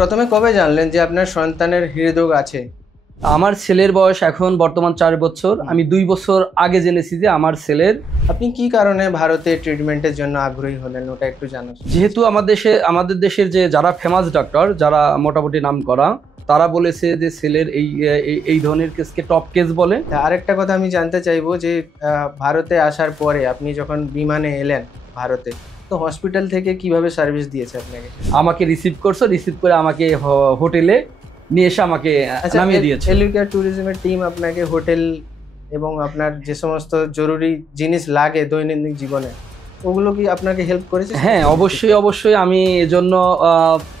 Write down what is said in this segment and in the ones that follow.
প্রথমে কবে জানলেন যে আপনার সন্তানের হৃদরোগ আছে? আমার ছেলের বয়স এখন বর্তমান 4 বছর। আমি 2 বছর আগে জেনেছি যে আমার ছেলের, আপনি কি কারণে ভারতে ট্রিটমেন্টের জন্য আগ্রহী হলেন, ওটা একটু জানান। যেহেতু আমাদের দেশের যে যারা ফেমাস ডাক্তার, যারা মোটামুটি নাম করা, তারা বলেছে যে ছেলের এই ধরনের কেসকে টপ কেস বলে। আরেকটা কথা আমি জানতে চাইবো যে ভারতে আসার পরে আপনি যখন বিমানে এলেন ভারতে, তো হসপিটাল থেকে কিভাবে সার্ভিস দিয়েছে আপনাকে? আমাকে রিসিভ করে আমাকে হোটেলে নিয়ে এসে আমাকে নামিয়ে দিয়েছে। এলিউকেয়ার ট্যুরিজমের টিম আপনাকে হোটেল এবং আপনার যে সমস্ত জরুরি জিনিস লাগে দৈনন্দিন জীবনে, ওগুলো কি আপনাকে হেল্প করেছে? হ্যাঁ, অবশ্যই আমি এজন্য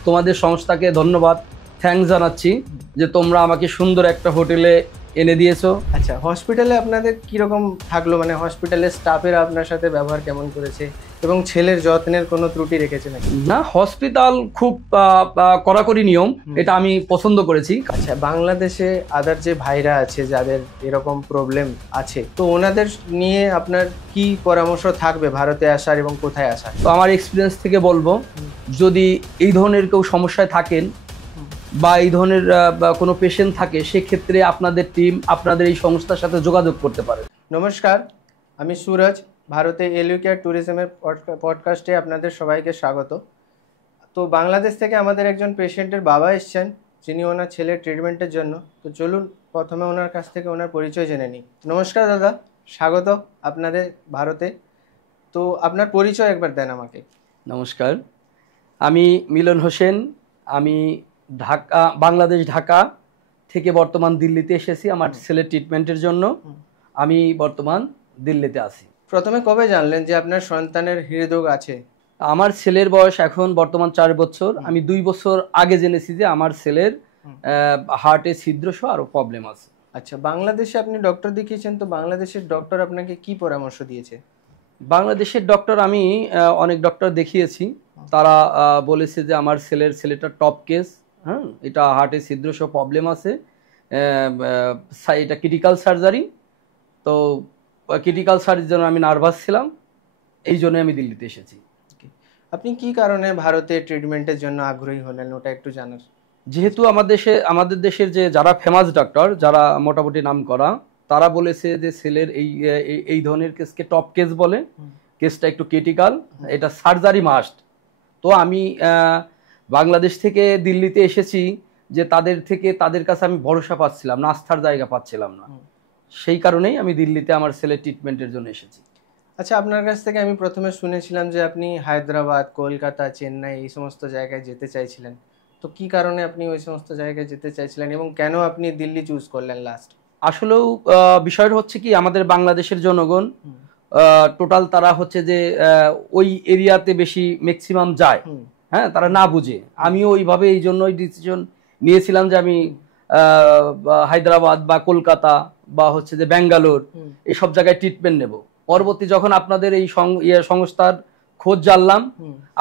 তোমাদের সংস্থাকে ধন্যবাদ, থ্যাঙ্কস জানাচ্ছি যে তোমরা আমাকে সুন্দর একটা হোটেলে এনে দিয়েছো। আচ্ছা, হসপিটালে আপনাদের কিরকম থাকলো, মানে হসপিটালের স্টাফেরা আপনার সাথে ব্যবহার কেমন করেছে এবং ছেলের যত্নের কোনো ত্রুটি রেখেছে নাকি? না, হসপিটাল খুব কড়াকড়ি নিয়ম, এটা আমি পছন্দ করেছি। আচ্ছা, বাংলাদেশে আদার যে ভাইরা আছে যাদের এরকম প্রবলেম আছে, তো ওনাদের নিয়ে আপনার কি পরামর্শ থাকবে ভারতে আসার এবং কোথায় আসার? তো আমার এক্সপিরিয়েন্স থেকে বলবো, যদি এই ধরনের কেউ সমস্যায় থাকেন বা এই ধরনের কোনো পেশেন্ট থাকে, সেক্ষেত্রে আপনাদের টিম আপনাদের এই সংস্থার সাথে যোগাযোগ করতে পারে। নমস্কার, আমি সুরজ, ভারতে এলিউকেয়ার ট্যুরিজমের পডকাস্টে আপনাদের সবাইকে স্বাগত। তো বাংলাদেশ থেকে আমাদের একজন পেশেন্টের বাবা এসছেন, যিনি ওনার ছেলের ট্রিটমেন্টের জন্য। তো চলুন প্রথমে ওনার কাছ থেকে ওনার পরিচয় জেনে নিই। নমস্কার দাদা, স্বাগত আপনাদের ভারতে। তো আপনার পরিচয় একবার দেন আমাকে। নমস্কার, আমি মিলন হোসেন। আমি বাংলাদেশ ঢাকা থেকে বর্তমান দিল্লিতে এসেছি আমার ছেলের ট্রিটমেন্টের জন্য। আমি বর্তমান দিল্লিতে আছি। প্রথমে কবে জানলেন যে আপনার সন্তানের হৃদরোগ আছে? আমার ছেলের বয়স এখন বর্তমান 4 বছর। আমি 2 বছর আগে জেনেছি যে আমার ছেলের হার্টে ছিদ্রসহ আরো প্রবলেম আছে। আচ্ছা, বাংলাদেশে আপনি ডক্টর দেখিয়েছেন, তো বাংলাদেশের ডক্টর আপনাকে কি পরামর্শ দিয়েছে? বাংলাদেশের ডক্টর আমি অনেক ডক্টর দেখিয়েছি, তারা বলেছে যে আমার ছেলেটা টপ কেস। হ্যাঁ, এটা হার্টে ছিদ্রসহ প্রবলেম আছে, এটা ক্রিটিক্যাল সার্জারি। তো ক্রিটিক্যাল সার্জারির জন্য আমি নার্ভাস ছিলাম, এই জন্য আমি দিল্লিতে এসেছি। আপনি কি কারণে ভারতে ট্রিটমেন্টের জন্য আগ্রহী হলেন, ওটা একটু জানান। যেহেতু আমাদের দেশের যে যারা ফেমাস ডাক্তার, যারা মোটামুটি নাম করা, তারা বলেছে যে ছেলের এই ধরনের কেসকে টপ কেস বলে, কেসটা একটু ক্রিটিক্যাল, এটা সার্জারি মাস্ট। তো আমি বাংলাদেশ থেকে দিল্লিতে এসেছি যে তাদের কাছে আমি ভরসা পাচ্ছিলাম না, আস্থার জায়গা পাচ্ছিলাম না, সেই কারণেই আমি দিল্লিতে আমার ছেলের ট্রিটমেন্টের জন্য এসেছি। আচ্ছা, আপনার কাছ থেকে আমি প্রথমে শুনেছিলাম যে আপনি হায়দ্রাবাদ, কলকাতা, চেন্নাই এই সমস্ত জায়গায় যেতে চাইছিলেন। তো কি কারণে আপনি ওই সমস্ত জায়গায় যেতে চাইছিলেন এবং কেন আপনি দিল্লি চুজ করলেন লাস্ট? আসলেও বিষয়টা হচ্ছে কি, আমাদের বাংলাদেশের জনগণ টোটাল তারা হচ্ছে যে ওই এরিয়াতে বেশি ম্যাক্সিমাম যায়। হ্যাঁ, তারা না বুঝে। আমিও ওইভাবে এই জন্যই ডিসিশন নিয়েছিলাম যে আমি হায়দ্রাবাদ বা কলকাতা বা হচ্ছে যে ব্যাঙ্গালোর এইসব জায়গায় ট্রিটমেন্ট নেব। পরবর্তী যখন আপনাদের এই সংস্থার খোঁজ জানলাম,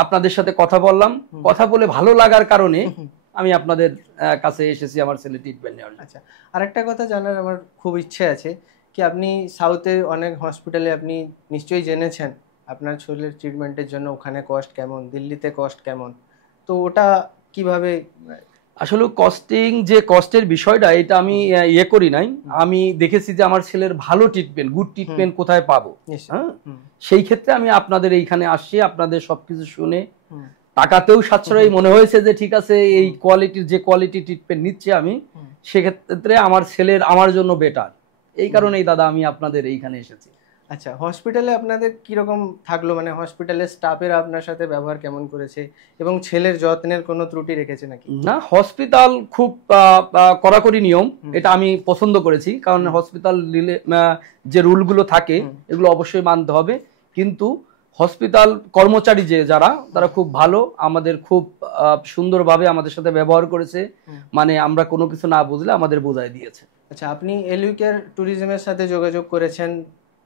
আপনাদের সাথে কথা বললাম, কথা বলে ভালো লাগার কারণে আমি আপনাদের কাছে এসেছি আমার ছেলে ট্রিটমেন্ট নেওয়ার। আচ্ছা, আরেকটা কথা জানার আমার খুব ইচ্ছে আছে কি, আপনি সাউথে অনেক হসপিটালে আপনি নিশ্চয়ই জেনেছেন আপনার ছেলের ট্রিটমেন্টের জন্য ওখানে কস্ট কেমন, দিল্লিতে কস্ট কেমন, তো ওটা কিভাবে? আসলে কস্টের বিষয়টা এটা আমি করি নাই। আমি দেখেছি যে আমার ছেলের ভালো ট্রিটমেন্ট, গুড ট্রিটমেন্ট কোথায় পাবো। হ্যাঁ, সেই ক্ষেত্রে আমি আপনাদের এইখানে আসছি, আপনাদের সবকিছু শুনে টাকাতেও সাশ্রয়ী মনে হয়েছে যে ঠিক আছে, এই কোয়ালিটি ট্রিটমেন্ট নিচ্ছে আমি, সেক্ষেত্রে আমার ছেলের আমার জন্য বেটার। এই কারণেই দাদা আমি আপনাদের এইখানে এসেছি। আচ্ছা, হসপিটালে আপনাদের কিরকম থাকলো, মানে হসপিটালের স্টাফেরা আপনার সাথে ব্যবহার কেমন করেছে এবং ছেলের যত্নের কোনো ত্রুটি রেখেছে নাকি? না, হসপিটাল খুব কড়াকড়ি নিয়ম, এটা আমি পছন্দ করেছি। কারণ হসপিটাল যে রুলগুলো থাকে এগুলো অবশ্যই মানতে হবে, কিন্তু হসপিটাল কর্মচারী যারা তারা খুব ভালো, আমাদের খুব সুন্দরভাবে আমাদের সাথে ব্যবহার করেছে। মানে আমরা কোনো কিছু না বুঝলে আমাদের বোঝাই দিয়েছে। আচ্ছা, আপনি এলিউকেয়ার ট্যুরিজমের সাথে যোগাযোগ করেছেন,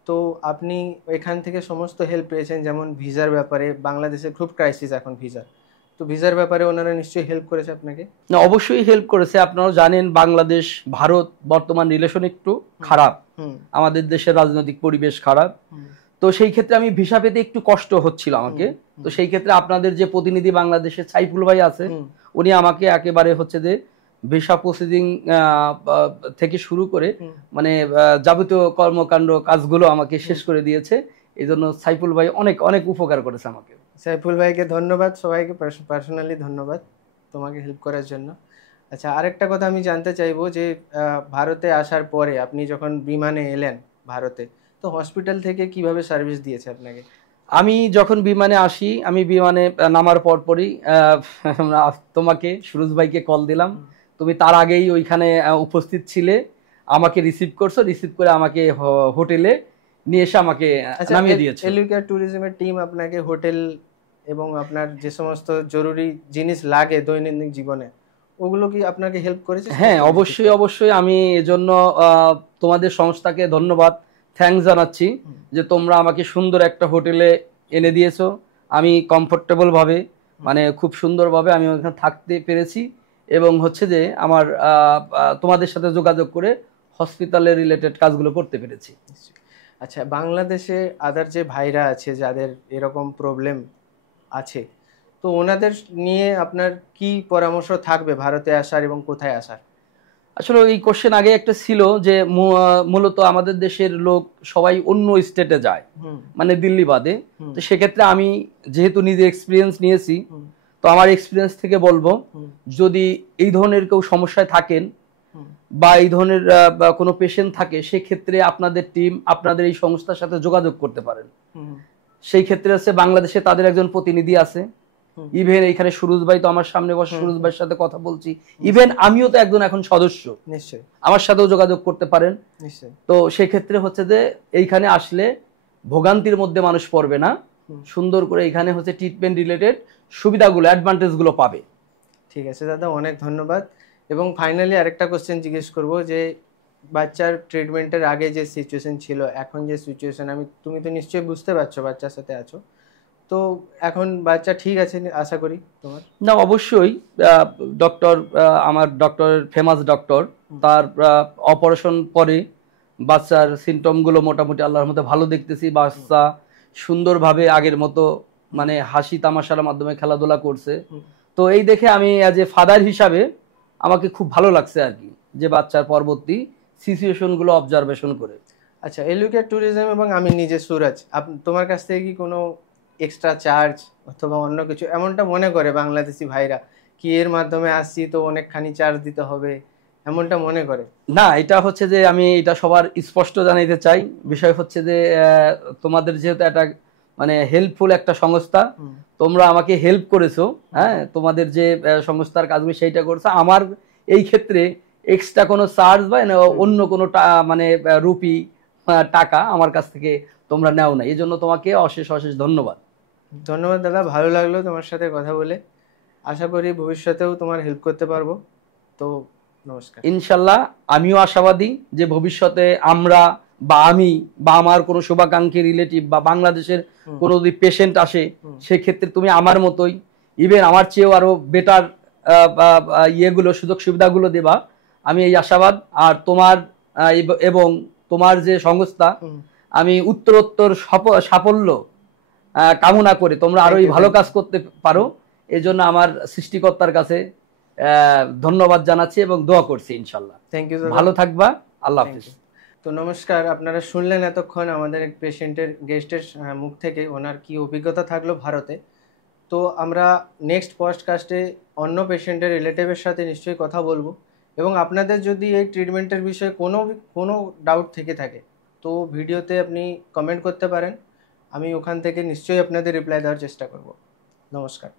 তো আপনি এখান থেকে সমস্ত হেল্প পেয়েছেন, যেমন ভিসার ব্যাপারে, বাংলাদেশের খুব ক্রাইসিস এখন ভিসার, তো ভিসার ব্যাপারে ওনারা নিশ্চয়ই হেল্প করেছে আপনাকে? না, অবশ্যই হেল্প করেছে। আপনারাও জানেন বাংলাদেশ ভারত বর্তমান রিলেশন একটু খারাপ, আমাদের দেশের রাজনৈতিক পরিবেশ খারাপ। তো সেই ক্ষেত্রে আমি ভিসা পেতে একটু কষ্ট হচ্ছিল আমাকে। তো সেই ক্ষেত্রে আপনাদের যে প্রতিনিধি বাংলাদেশের সাইফুল ভাই আছে, উনি আমাকে একেবারে হচ্ছে যে ভিসা প্রসিডিং থেকে শুরু করে মানে যাবতীয় কর্মকাণ্ড কাজগুলো আমাকে শেষ করে দিয়েছে। এই জন্য সাইফুল ভাই অনেক অনেক উপকার করেছে আমাকে। সাইফুল ভাইকে ধন্যবাদ, সবাইকে পার্সোনালি ধন্যবাদ তোমাকে হেল্প করার জন্য। আচ্ছা, আরেকটা কথা আমি জানতে চাইবো যে ভারতে আসার পরে আপনি যখন বিমানে এলেন ভারতে, তো হসপিটাল থেকে কিভাবে সার্ভিস দিয়েছে আপনাকে? আমি যখন বিমানে আসি, আমি বিমানে নামার পরপরই তোমাকে সুরজ ভাইকে কল দিলাম। তুমি তার আগেই ওইখানে উপস্থিত ছিলে, আমাকে রিসিভ করছো, রিসিভ করে আমাকে হোটেলে নিয়ে এসে আমাকে নামিয়ে দিয়েছে। এলিউকেয়ার ট্যুরিজমের টিম আপনাকে হোটেল এবং আপনার যে সমস্ত জরুরি জিনিস লাগে দৈনন্দিন জীবনে, ওগুলো কি আপনাকে হেল্প করেছে? হ্যাঁ, অবশ্যই অবশ্যই। আমি এজন্য তোমাদের সংস্থাকে ধন্যবাদ, থ্যাঙ্কস জানাচ্ছি যে তোমরা আমাকে সুন্দর একটা হোটেলে এনে দিয়েছো। আমি কমফোর্টেবল ভাবে মানে খুব সুন্দরভাবে আমি ওখানে থাকতে পেরেছি এবং হচ্ছে যে আমার তোমাদের সাথে যোগাযোগ করে হসপিটালের রিলেটেড কাজগুলো করতে পেরেছি। আচ্ছা, বাংলাদেশে আদার যে ভাইরা আছে যাদের এরকম প্রবলেম আছে, তো ওনাদের নিয়ে আপনার কি পরামর্শ থাকবে ভারতে আসার এবং কোথায় আসার? আসলে এই কোশ্চেন আগে একটা ছিল যে মূলত আমাদের দেশের লোক সবাই অন্য স্টেটে যায়, মানে দিল্লি বাদে। তো সেক্ষেত্রে আমি যেহেতু নিজে এক্সপিরিয়েন্স নিয়েছি, তো আমার এক্সপিরিয়েন্স থেকে বলবো, যদি এই ধরনের কেউ সমস্যায় থাকেন বা এই ধরনের কোনো পেশেন্ট থাকে, সেক্ষেত্রে আপনাদের টিম আপনাদের এই সংস্থার সাথে যোগাযোগ করতে পারেন। সেই ক্ষেত্রে আছে বাংলাদেশে তাদের একজন প্রতিনিধি আছে, ইভেন এইখানে সুরজ ভাই তো আমার সামনে বসে, সুরজ ভাইয়ের সাথে কথা বলছি, ইভেন আমিও তো একজন এখন সদস্য, নিশ্চয়ই আমার সাথেও যোগাযোগ করতে পারেন। নিশ্চয়ই। তো সেই ক্ষেত্রে হচ্ছে যে এইখানে আসলে ভোগান্তির মধ্যে মানুষ পড়বে না, সুন্দর করে এখানে হচ্ছে ট্রিটমেন্ট রিলেটেড সুবিধাগুলো, অ্যাডভান্টেজগুলো পাবে। ঠিক আছে দাদা, অনেক ধন্যবাদ। এবং ফাইনালি আরেকটা কোশ্চেন জিজ্ঞেস করব যে বাচ্চার ট্রিটমেন্টের আগে যে সিচুয়েশন ছিল, এখন যে সিচুয়েশন, তুমি তো নিশ্চয়ই বুঝতে পারছো, বাচ্চার সাথে আছো, তো এখন বাচ্চা ঠিক আছে আশা করি তোমার? না, অবশ্যই। ডক্টর, আমার ডক্টর ফেমাস ডক্টর, তার অপারেশন পরে বাচ্চার সিমটমগুলো মোটামুটি আল্লাহর মধ্যে ভালো দেখতেছি। বাচ্চা সুন্দরভাবে আগের মতো মানে হাসি তামাশার মাধ্যমে খেলাধুলা করছে। তো এই দেখে আমি অ্যাজ এ ফাদার হিসাবে আমাকে খুব ভালো লাগছে আর কি, যে বাচ্চার পরবর্তী সিচুয়েশনগুলো অবজারভেশন করে। আচ্ছা, এলিউকেয়ার ট্যুরিজম এবং আমি নিজে সুরজ, তোমার কাছ থেকে কি কোনো এক্সট্রা চার্জ অথবা অন্য কিছু এমনটা মনে করে বাংলাদেশি ভাইরা, কি এর মাধ্যমে আসছি তো অনেকখানি চার্জ দিতে হবে, এমনটা মনে করে? না, এটা হচ্ছে যে আমি এটা সবার স্পষ্ট জানাইতে চাই। বিষয় হচ্ছে যে তোমাদের যেহেতু একটা মানে হেল্পফুল একটা সংস্থা, তোমরা আমাকে হেল্প করেছো, হ্যাঁ, তোমাদের যে সংস্থার কাজগুলো সেইটা করছো। আমার এই ক্ষেত্রে এক্সট্রা কোনো চার্জ বা অন্য কোনো মানে রুপি টাকা আমার কাছ থেকে তোমরা নেও না, এই জন্য তোমাকে অশেষ অশেষ ধন্যবাদ। ধন্যবাদ দাদা, ভালো লাগলো তোমার সাথে কথা বলে। আশা করি ভবিষ্যতেও তোমার হেল্প করতে পারবো। তো নমস্কার। ইনশাল্লাহ আমিও আশাবাদী যে ভবিষ্যতে আমরা বা আমি বা আমার কোনো শুভাকাঙ্ক্ষী রিলেটিভ বা বাংলাদেশের কোনো যদি পেশেন্ট আসে, সেক্ষেত্রে তুমি আমার মতোই ইভেন আমার চেয়েও আরো বেটার ইয়েগুলো, সুযোগ সুবিধাগুলো দেবা, আমি এই আশাবাদ। আর তোমার এবং তোমার যে সংস্থা, আমি উত্তরোত্তর সাফল্য কামনা করে তোমরা আরোই ভালো কাজ করতে পারো, এই জন্য আমার সৃষ্টিকর্তার কাছে ধন্যবাদ জানাচ্ছি এবং দোয়া করছি। ইনশাল্লাহ। থ্যাংক ইউ, ভালো থাকবা। আল্লাহ হাফিজ। তো নমস্কার, আপনারা শুনলেন এতক্ষণ আমাদের এক পেশেন্টের গেস্টের মুখ থেকে ওনার কি অভিজ্ঞতা থাকলো ভারতে। তো আমরা নেক্সট পডকাস্টে অন্য পেশেন্টের রিলেটিভের সাথে নিশ্চয়ই কথা বলবো, এবং আপনাদের যদি এই ট্রিটমেন্টের বিষয়ে কোনো ডাউট থেকে থাকে তো ভিডিওতে আপনি কমেন্ট করতে পারেন, আমি ওখান থেকে নিশ্চয়ই আপনাদের রিপ্লাই দেওয়ার চেষ্টা করব। নমস্কার।